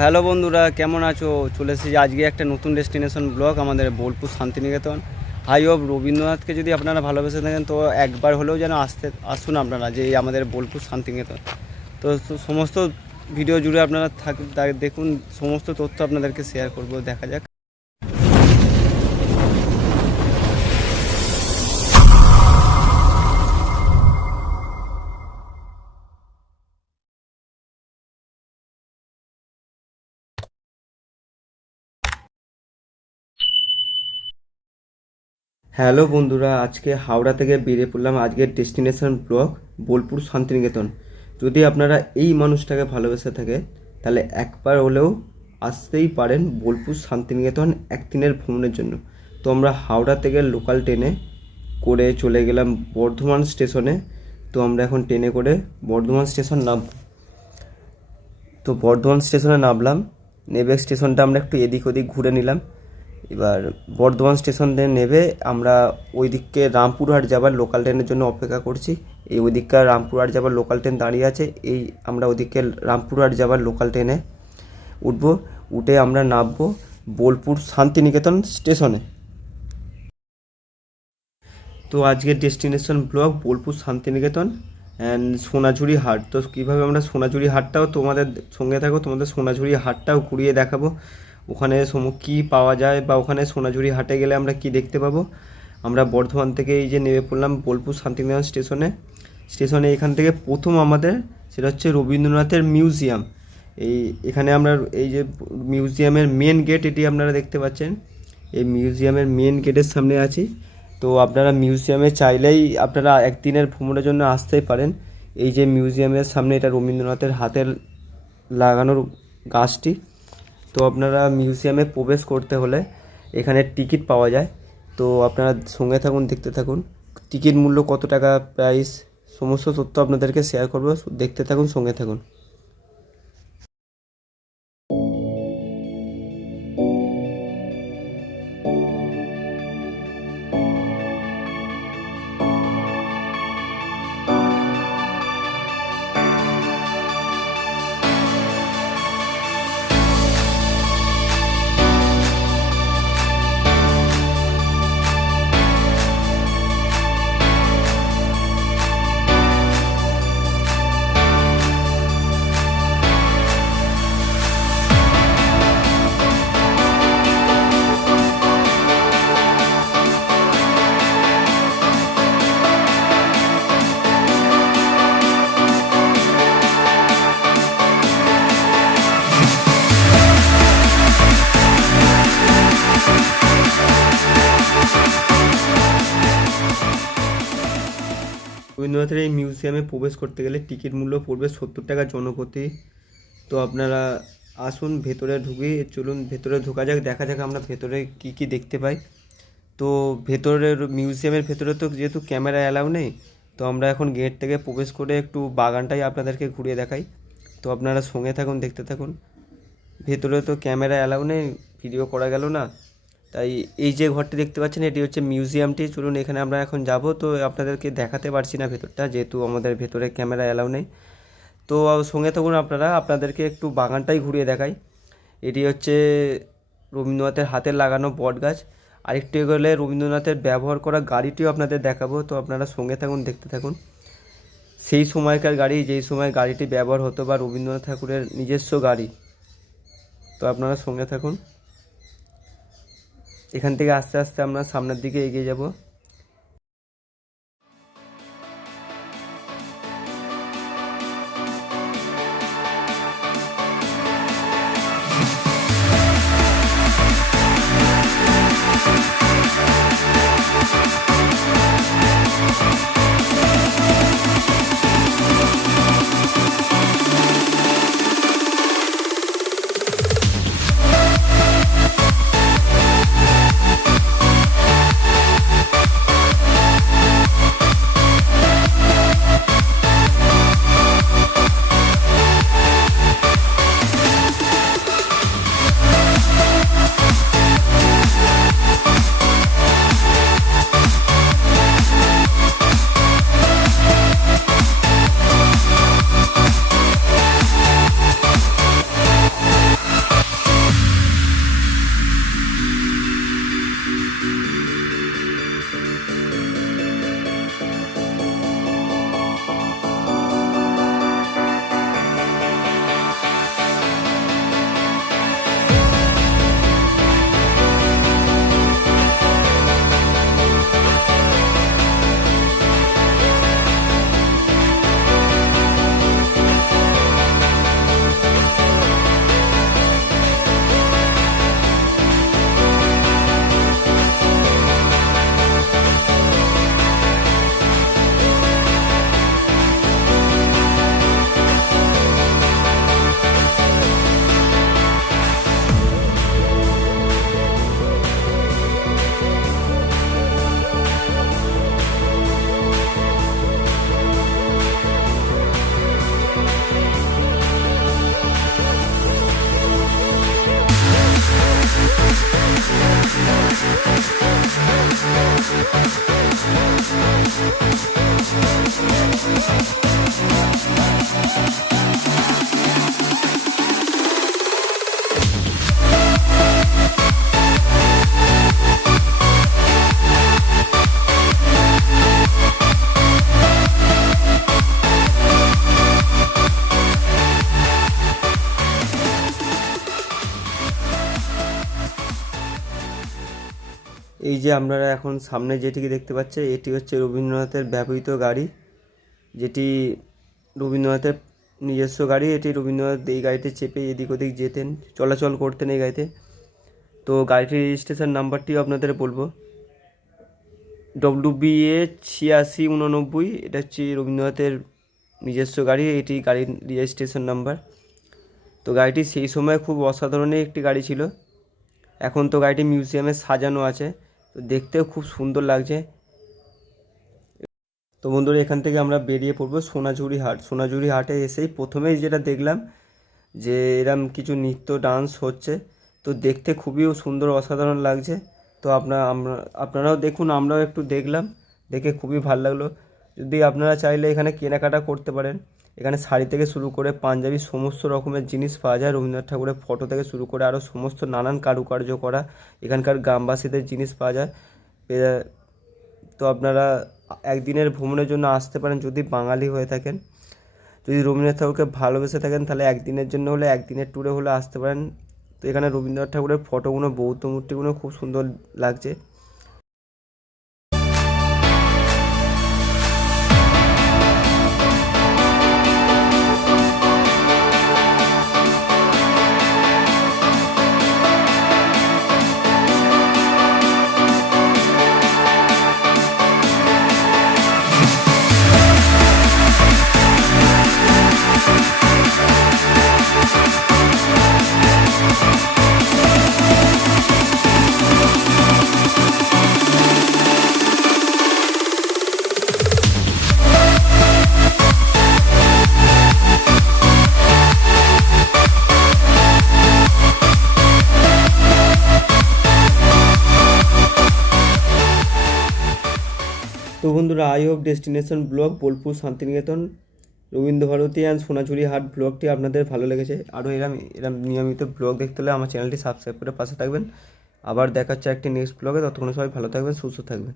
Hello বন্ধুরা, কেমন আছো? চলে এসেছি আজকে একটা নতুন ডেস্টিনেশন ব্লগ আমাদের বোলপুর শান্তিনিকেতন। হাই অব রবীন্দ্রনাথকে যদি আপনারা ভালোবেসে থাকেন, তো একবার হলেও যেন আসতে, আসুন আপনারা যে আমাদের বোলপুর শান্তিনিকেতন। তো তো সমস্ত ভিডিও জুড়ে আপনারা থাক দেখুন, সমস্ত তথ্য আপনাদেরকে শেয়ার করব, দেখা যাক। হ্যালো বন্ধুরা, আজকে হাওড়া থেকে বেরিয়ে পড়লাম আজকের ডেস্টিনেশন ব্লক বোলপুর শান্তিনিকেতন। যদি আপনারা এই মানুষটাকে ভালোবেসে থাকে, তাহলে একবার হলেও আসতেই পারেন বোলপুর শান্তিনিকেতন একদিনের ভ্রমণের জন্য। তো আমরা হাওড়া থেকে লোকাল ট্রেনে করে চলে গেলাম বর্ধমান স্টেশনে। তো আমরা এখন ট্রেনে করে বর্ধমান স্টেশন নাম তো বর্ধমান স্টেশনে নামলাম নেবে স্টেশনটা আমরা একটু এদিক ওদিক ঘুরে নিলাম। এবার বর্ধমান স্টেশন থেকে নেবে। আমরা ওই দিককে রামপুরহাট যাবার লোকাল ট্রেনের জন্য অপেক্ষা করছি। এই ওই দিককার রামপুরহাট যাবার লোকাল ট্রেন দাঁড়িয়ে আছে। এই আমরা ওদিকে রামপুরহাট যাবার লোকাল ট্রেনে উঠবো। উঠে আমরা নামবো বোলপুর শান্তিনিকেতন স্টেশনে তো আজকের destination blog Bolpur Santiniketan and Sonajhuri Haat. তো কীভাবে আমরা সোনাঝুরি হাটটাও তোমাদের সঙ্গে থাকো তোমাদের সোনাঝুরি হাটটাও ঘুরিয়ে দেখাবো। ওখানে সম কী পাওয়া যায় বা ওখানে সোনাঝুরি হাটে গেলে আমরা কি দেখতে পাবো? আমরা বর্ধমান থেকে এই যে নেমে পড়লাম বোলপুর শান্তিনিকেতন স্টেশনে। স্টেশনে এখান থেকে প্রথম আমাদের সেটা হচ্ছে রবীন্দ্রনাথের মিউজিয়াম। এই এখানে আমরা এই যে মিউজিয়ামের মেন গেট এটি আপনারা দেখতে পাচ্ছেন। এই মিউজিয়ামের মেন গেটের সামনে আছি। তো আপনারা মিউজিয়ামে চাইলেই আপনারা একদিনের ভ্রমণের জন্য আসতেই পারেন। এই যে মিউজিয়ামের সামনে এটা রবীন্দ্রনাথের হাতের লাগানোর গাছটি। তো আপনারা মিউজিয়ামে প্রবেশ করতে হলে এখানে টিকিট পাওয়া যায়। তো আপনারা সঙ্গে থাকুন, দেখতে থাকুন। টিকিট মূল্য কত টাকা প্রাইস সমস্ত তথ্য আপনাদেরকে শেয়ার করব। দেখতে থাকুন, সঙ্গে থাকুন। রবীন্দ্রনাথের এই মিউজিয়ামে প্রবেশ করতে গেলে টিকিট মূল্য পড়বে সত্তর টাকা জনপ্রতি তো আপনারা আসুন, ভেতরে ঢুকে চলুন, ভেতরে ঢোকা যাক, দেখা যাক আমরা ভেতরে কি কি দেখতে পাই। তো ভেতরের, মিউজিয়ামের ভেতরে তো যেহেতু ক্যামেরা অ্যালাউ নেই, তো আমরা এখন গেট থেকে প্রবেশ করে একটু বাগানটাই আপনাদেরকে ঘুরিয়ে দেখাই। তো আপনারা সঙ্গে থাকুন, দেখতে থাকুন। ভেতরে তো ক্যামেরা অ্যালাউ নেই, ভিডিও করা গেল না। তাই এই যে ঘরটি দেখতে পাচ্ছেন, এটি হচ্ছে মিউজিয়ামটি। চলুন এখানে আমরা এখন যাব। তো আপনাদেরকে দেখাতে পারছি না ভেতরটা, যেহেতু আমাদের ভেতরে ক্যামেরা অ্যালাউ নেই। তো সঙ্গে থাকুন আপনারা, আপনাদেরকে একটু বাগানটাই ঘুরিয়ে দেখাই। এটি হচ্ছে রবীন্দ্রনাথের হাতের লাগানো বট গাছ। আরেকটি গেলে রবীন্দ্রনাথের ব্যবহার করা গাড়িটিও আপনাদের দেখাবো। তো আপনারা সঙ্গে থাকুন, দেখতে থাকুন। সেই সময়কার গাড়ি, যেই সময় গাড়িটি ব্যবহার হতো বা রবীন্দ্রনাথ ঠাকুরের নিজস্ব গাড়ি। তো আপনারা সঙ্গে থাকুন। এখান থেকে আস্তে আস্তে আমরা সামনের দিকে এগিয়ে যাব। এই যে আপনারা এখন সামনে যেটিকে দেখতে পাচ্ছেন, এটি হচ্ছে রবীন্দ্রনাথের ব্যবহৃত গাড়ি। যেটি রবীন্দ্রনাথের নিজস্ব গাড়ি, এটি রবীন্দ্রনাথ এই গাড়িতে চেপে এদিক ওদিক যেতেন, চলাচল করতেন এই গাড়িতে। তো গাড়িটির রেজিস্ট্রেশন নাম্বারটিও আপনাদের বলব। ডব্লিউ বি এ ছিয়াশি উননব্বই, এটা হচ্ছে রবীন্দ্রনাথের নিজস্ব গাড়ি, এটি গাড়ির রেজিস্ট্রেশন নাম্বার। তো গাড়িটি সেই সময় খুব অসাধারণই একটি গাড়ি ছিল। এখন তো গাড়িটি মিউজিয়ামে সাজানো আছে। তো দেখতেও খুব সুন্দর লাগছে। তো বন্ধুরা, এখান থেকে আমরা বেরিয়ে পড়ব সোনাঝুরি হাট। সোনাঝুরি হাটে এসেই প্রথমেই যেটা দেখলাম যে এরম কিছু নৃত্য, ডান্স হচ্ছে। তো দেখতে খুবই সুন্দর, অসাধারণ লাগছে। তো আপনার আমরা, আপনারাও দেখুন, আমরাও একটু দেখলাম। দেখে খুবই ভালো লাগল। যদি আপনারা চাইলে এখানে কেনাকাটা করতে পারেন। এখানে শাড়ি থেকে শুরু করে পাঞ্জাবি সমস্ত রকমের জিনিস পাওয়া যায়। রবীন্দ্রনাথ ঠাকুরের ফটো থেকে শুরু করে আরও সমস্ত নানান কারুকার্য করা এখানকার গ্রামবাসীদের জিনিস পাওয়া যায়। তো আপনারা একদিনের ভ্রমণের জন্য আসতে পারেন যদি বাঙালি হয়ে থাকেন। যদি রবীন্দ্রনাথ ঠাকুরকে ভালোবেসে থাকেন তাহলে একদিনের জন্য হলে একদিনের ট্যুরে হলে আসতে পারেন। তো এখানে রবীন্দ্রনাথ ঠাকুরের ফটোগুলো বৌদ্ধ মূর্তিগুলো খুব সুন্দর লাগছে। তো বন্ধুরা I hope destination blog Bolpur Santiniketan Rabindra Bharati and Sonajhuri Haat ব্লগটি আপনাদের ভালো লেগেছে। আরও এরম এরম নিয়মিত ব্লগ দেখতে হলে আমার চ্যানেলটি সাবস্ক্রাইব করে পাশে থাকবেন। আবার দেখাচ্ছে একটি নেক্সট ব্লগে ততক্ষণ সবাই ভালো থাকবেন, সুস্থ থাকবেন।